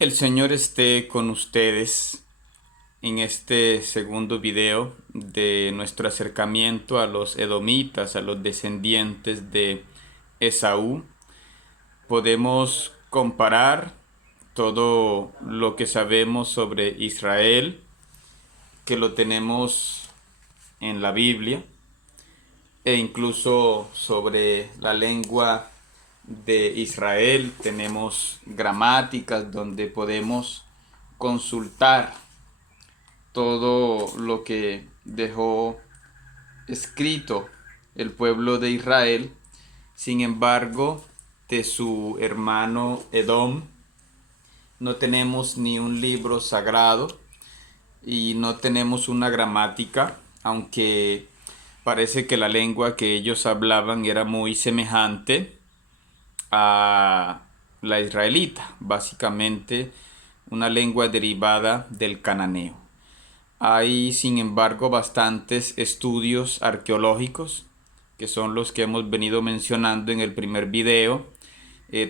El Señor esté con ustedes en este segundo video de nuestro acercamiento a los edomitas, a los descendientes de Esaú. Podemos comparar todo lo que sabemos sobre Israel, que lo tenemos en la Biblia, e incluso sobre la lengua de Israel. Tenemos gramáticas donde podemos consultar todo lo que dejó escrito el pueblo de Israel. Sin embargo, de su hermano Edom no tenemos ni un libro sagrado y no tenemos una gramática, aunque parece que la lengua que ellos hablaban era muy semejante a la israelita, básicamente una lengua derivada del cananeo. Hay, sin embargo, bastantes estudios arqueológicos, que son los que hemos venido mencionando en el primer video,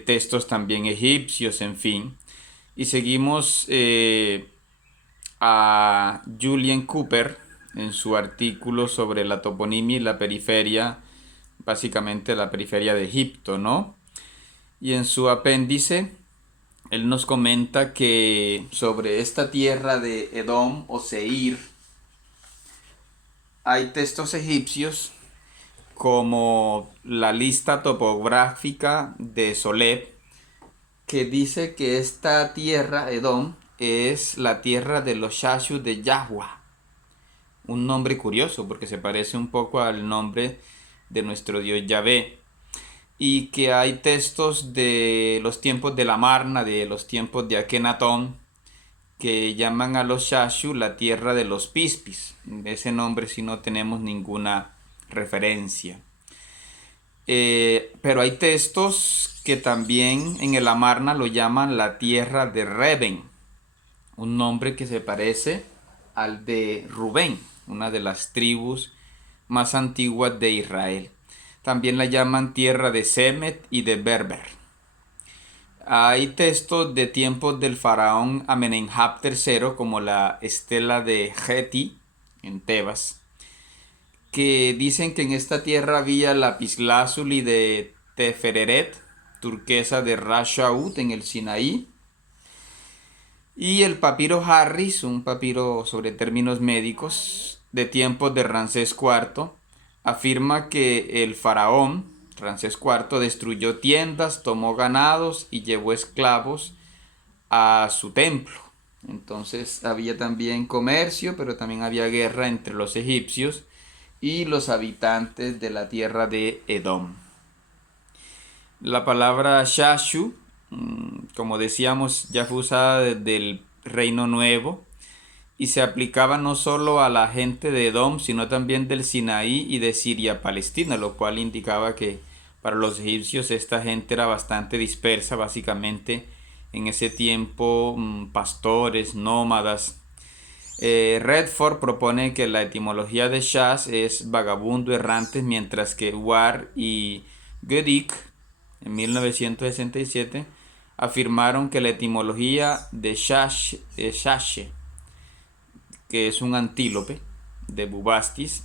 textos también egipcios, en fin. Y seguimos a Julian Cooper en su artículo sobre la toponimia y la periferia, básicamente la periferia de Egipto, ¿no? Y en su apéndice, él nos comenta que sobre esta tierra de Edom o Seir, hay textos egipcios como la lista topográfica de Soleb, que dice que esta tierra, Edom, es la tierra de los Shashu de Yahweh. Un nombre curioso porque se parece un poco al nombre de nuestro Dios Yahvé. Y que hay textos de los tiempos de la Marna, de los tiempos de Akenatón, que llaman a los Shashu la tierra de los Pispis. De ese nombre si no tenemos ninguna referencia. Pero hay textos que también en el Amarna lo llaman la tierra de Reben, un nombre que se parece al de Rubén, una de las tribus más antiguas de Israel. También la llaman tierra de Semet y de Berber. Hay textos de tiempos del faraón Amenemhab III, como la estela de Geti en Tebas, que dicen que en esta tierra había lapislázuli de Tefereret, turquesa de Rashaut en el Sinaí, y el papiro Harris, un papiro sobre términos médicos de tiempos de Ramsés IV, afirma que el faraón Ramsés IV destruyó tiendas, tomó ganados y llevó esclavos a su templo. Entonces había también comercio, pero también había guerra entre los egipcios y los habitantes de la tierra de Edom. La palabra Shashu, como decíamos, ya fue usada desde el Reino Nuevo y se aplicaba no solo a la gente de Edom, sino también del Sinaí y de Siria, Palestina, lo cual indicaba que para los egipcios esta gente era bastante dispersa, básicamente en ese tiempo pastores, nómadas. Redford propone que la etimología de Shas es vagabundo errante, mientras que War y Godik en 1967 afirmaron que la etimología de Shash es Shashe, que es un antílope de Bubastis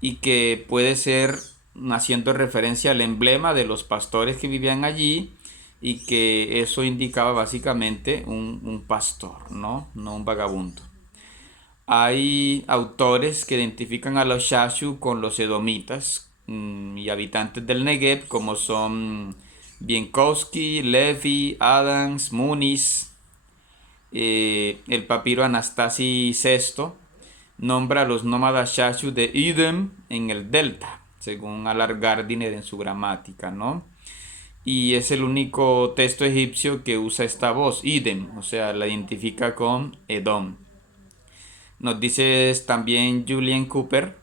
y que puede ser haciendo referencia al emblema de los pastores que vivían allí y que eso indicaba básicamente un pastor, no un vagabundo. Hay autores que identifican a los Shashu con los edomitas y habitantes del Negev, como son Bienkowski, Levy, Adams, Muniz. El papiro Anastasi VI nombra a los nómadas Shashu de Edom en el delta, según Alar Gardiner en su gramática, ¿no? Y es el único texto egipcio que usa esta voz, Edom, o sea, la identifica con Edom. Nos dice también Julian Cooper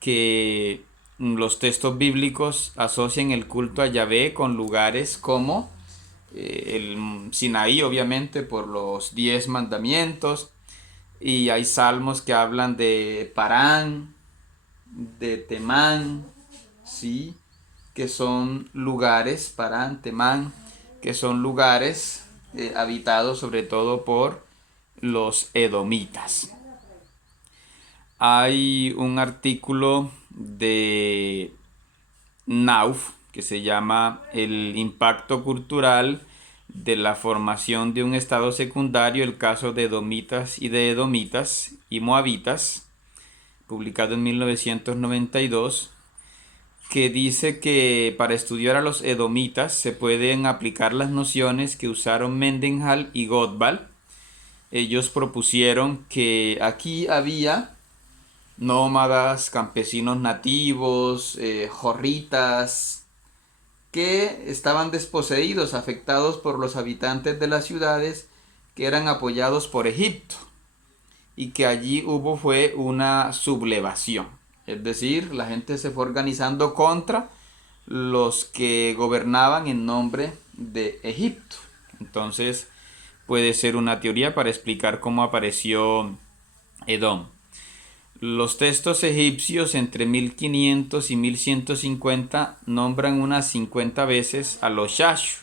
que los textos bíblicos asocian el culto a Yahvé con lugares como el Sinaí, obviamente, por los 10 mandamientos, y hay salmos que hablan de Parán, de Temán, ¿sí? Que son lugares, Parán, Temán, que son lugares habitado sobre todo por los edomitas. Hay un artículo de Nauf que se llama El impacto cultural de la formación de un estado secundario, el caso de edomitas y de edomitas y moabitas, publicado en 1992, que dice que para estudiar a los edomitas se pueden aplicar las nociones que usaron Mendenhall y Gottwald. Ellos propusieron que aquí había nómadas, campesinos nativos, jorritas, que estaban desposeídos, afectados por los habitantes de las ciudades que eran apoyados por Egipto, y que allí fue una sublevación. Es decir, la gente se fue organizando contra los que gobernaban en nombre de Egipto. Entonces, puede ser una teoría para explicar cómo apareció Edom. Los textos egipcios entre 1500 y 1150 nombran unas 50 veces a los Shashu.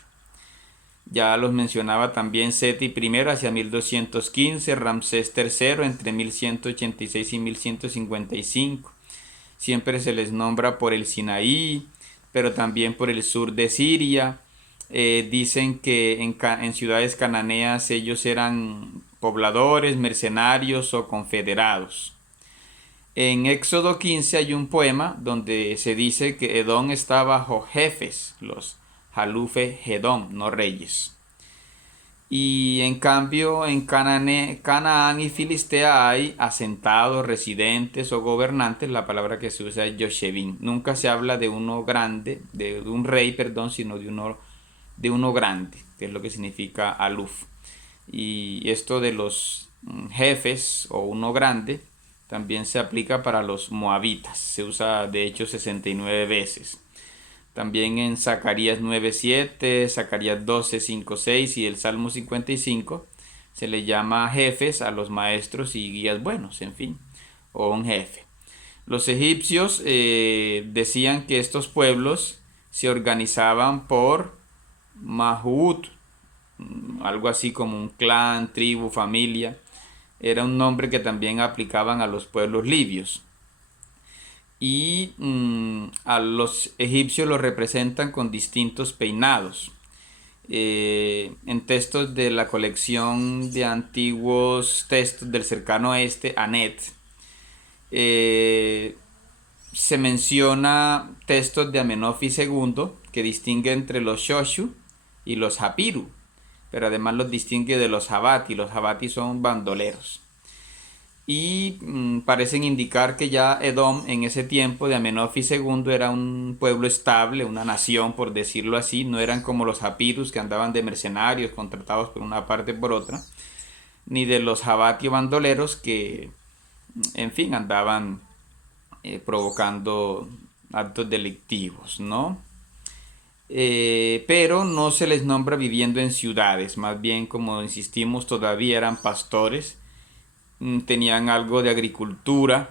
Ya los mencionaba también Seti I hacia 1215, Ramsés III entre 1186 y 1155. Siempre se les nombra por el Sinaí, pero también por el sur de Siria. Dicen que en ciudades cananeas ellos eran pobladores, mercenarios o confederados. En Éxodo 15 hay un poema donde se dice que Edom está bajo jefes, los Jalufe Edom, no reyes. Y en cambio en Canaán y Filistea hay asentados, residentes o gobernantes. La palabra que se usa es Yoshevin. Nunca se habla de uno grande, de un rey, perdón, sino de uno grande, que es lo que significa aluf. Y esto de los jefes o uno grande también se aplica para los moabitas. Se usa de hecho 69 veces. También en Zacarías 9:7, Zacarías 12:5-6 y el Salmo 55 se le llama jefes a los maestros y guías buenos, en fin, o un jefe. Los egipcios decían que estos pueblos se organizaban por Mahut, algo así como un clan, tribu, familia. Era un nombre que también aplicaban a los pueblos libios. Y a los egipcios los representan con distintos peinados. En textos de la colección de antiguos textos del cercano oeste, Anet, se menciona textos de Amenofis II que distingue entre los Shoshu y los Hapiru, pero además los distingue de los Jabati. Los Jabati son bandoleros. Y parecen indicar que ya Edom en ese tiempo de Amenofis II era un pueblo estable, una nación por decirlo así. No eran como los Apirus que andaban de mercenarios contratados por una parte por otra, ni de los Jabati bandoleros que en fin andaban provocando actos delictivos, ¿no? Pero no se les nombra viviendo en ciudades, más bien como insistimos todavía eran pastores. Tenían algo de agricultura,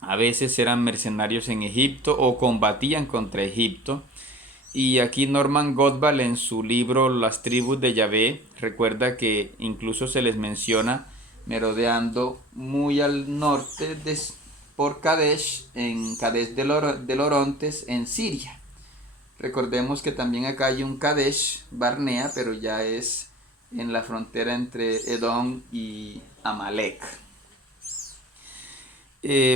a veces eran mercenarios en Egipto o combatían contra Egipto. Y aquí Norman Gottwald en su libro Las tribus de Yahvé recuerda que incluso se les menciona merodeando muy al norte por Kadesh, en Kadesh del Orontes, en Siria. Recordemos que también acá hay un Kadesh Barnea, pero ya es en la frontera entre Edom y Amalek.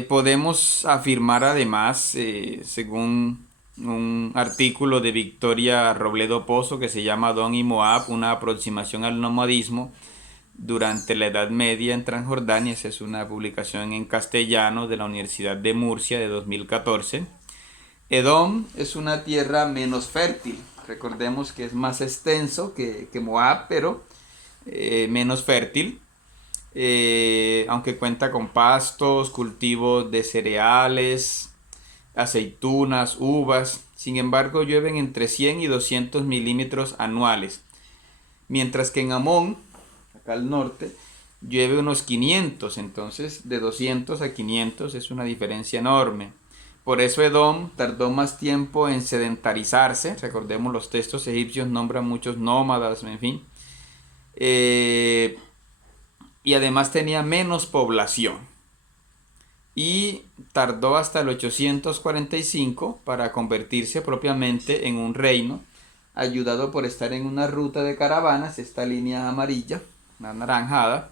Podemos afirmar además, según un artículo de Victoria Robledo Pozo que se llama Edom y Moab, una aproximación al nomadismo durante la Edad Media en Transjordania. Esa es una publicación en castellano de la Universidad de Murcia de 2014. Edom es una tierra menos fértil. Recordemos que es más extenso que Moab, pero menos fértil. Aunque cuenta con pastos, cultivos de cereales, aceitunas, uvas. Sin embargo, llueven entre 100 y 200 milímetros anuales. Mientras que en Amón, acá al norte, llueve unos 500. Entonces, de 200 a 500 es una diferencia enorme. Por eso Edom tardó más tiempo en sedentarizarse. Recordemos, los textos egipcios nombran muchos nómadas, en fin. eh, y además tenía menos población. Y tardó hasta el 845 para convertirse propiamente en un reino, ayudado por estar en una ruta de caravanas, esta línea amarilla, anaranjada,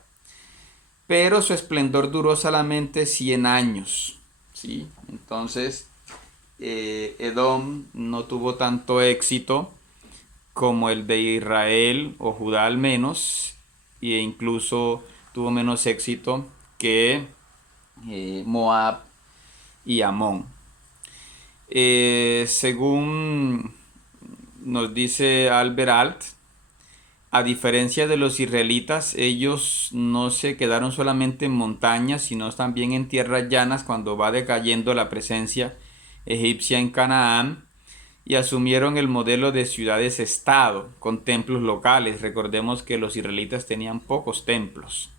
pero su esplendor duró solamente 100 años, ¿sí? Entonces, Edom no tuvo tanto éxito como el de Israel o Judá al menos, e incluso tuvo menos éxito que Moab y Amón. Según nos dice Albert Alt, a diferencia de los israelitas, ellos no se quedaron solamente en montañas, sino también en tierras llanas cuando va decayendo la presencia egipcia en Canaán, y asumieron el modelo de ciudades-estado con templos locales. Recordemos que los israelitas tenían pocos templos,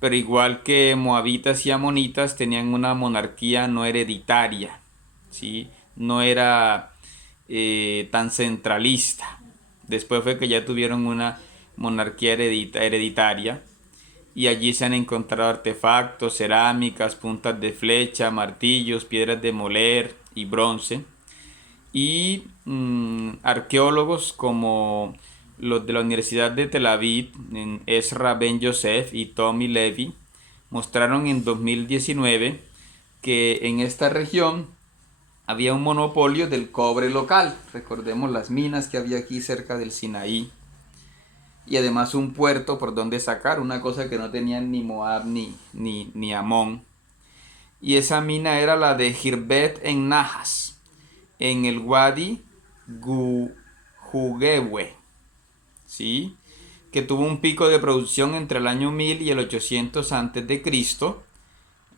pero igual que moabitas y amonitas tenían una monarquía no hereditaria, ¿sí? No era tan centralista. Después fue que ya tuvieron una monarquía hereditaria, y allí se han encontrado artefactos, cerámicas, puntas de flecha, martillos, piedras de moler y bronce. Y arqueólogos como los de la Universidad de Tel Aviv, en Ezra Ben Yosef y Tommy Levy, mostraron en 2019 que en esta región había un monopolio del cobre local. Recordemos las minas que había aquí cerca del Sinaí. Y además un puerto por donde sacar, una cosa que no tenían ni Moab ni Amón. Y esa mina era la de Girbet en Najas, en el Wadi Jugewe, ¿sí? Que tuvo un pico de producción entre el año 1000 y el 800 antes de Cristo,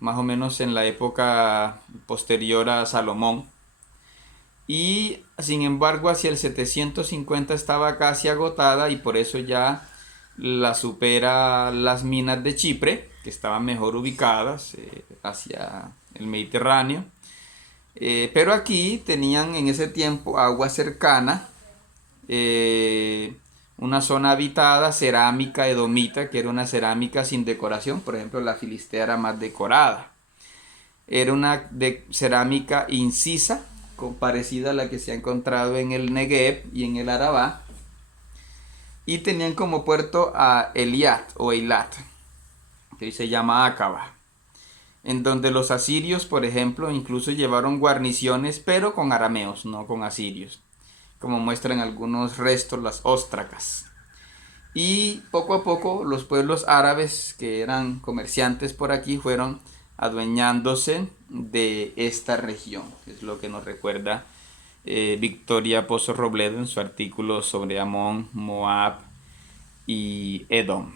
más o menos en la época posterior a Salomón. Y sin embargo hacia el 750 estaba casi agotada, y por eso ya la supera las minas de Chipre, que estaban mejor ubicadas hacia el Mediterráneo. Pero aquí tenían en ese tiempo agua cercana, una zona habitada, cerámica edomita, que era una cerámica sin decoración. Por ejemplo, la filistea era más decorada. Era una cerámica incisa, parecida a la que se ha encontrado en el Negev y en el Arabá. Y tenían como puerto a Eliat o Eilat, que hoy se llama Acaba, en donde los asirios, por ejemplo, incluso llevaron guarniciones, pero con arameos, no con asirios, como muestran algunos restos, las óstracas. Y poco a poco los pueblos árabes que eran comerciantes por aquí fueron adueñándose de esta región, que es lo que nos recuerda Victoria Pozo Robledo en su artículo sobre Amón, Moab y Edom.